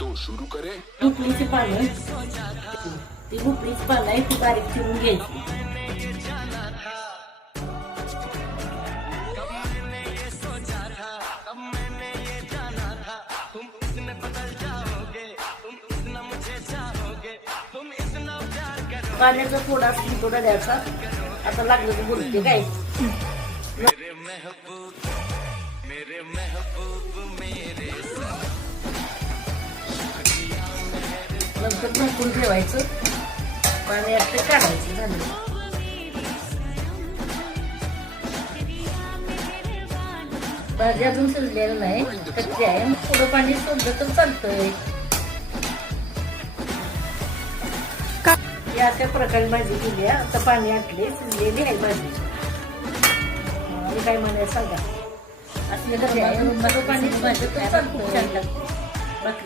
तो शुरू करें। भोपळीची पानं, ती भोपळीची पानं आहे ती बारीक चिरून घ्यायची. पाण्याचा थोडा थोडा द्यायचा. आता लागलं तर बोलते काय. नंतर झाकून ठेवायचं. पाणी आता काढायचं. झालं. भाजी अजून शिजलेलं नाही, कच्ची आहे. थोडं पाणी सोडलं तर चालतंय. अशा प्रकारे भाजी केली. आता पाणी आटले, शिजलेली आहे भाजी. आणि काय म्हणायचं सांगा. असले तर पाणी भाजी तर चालतं.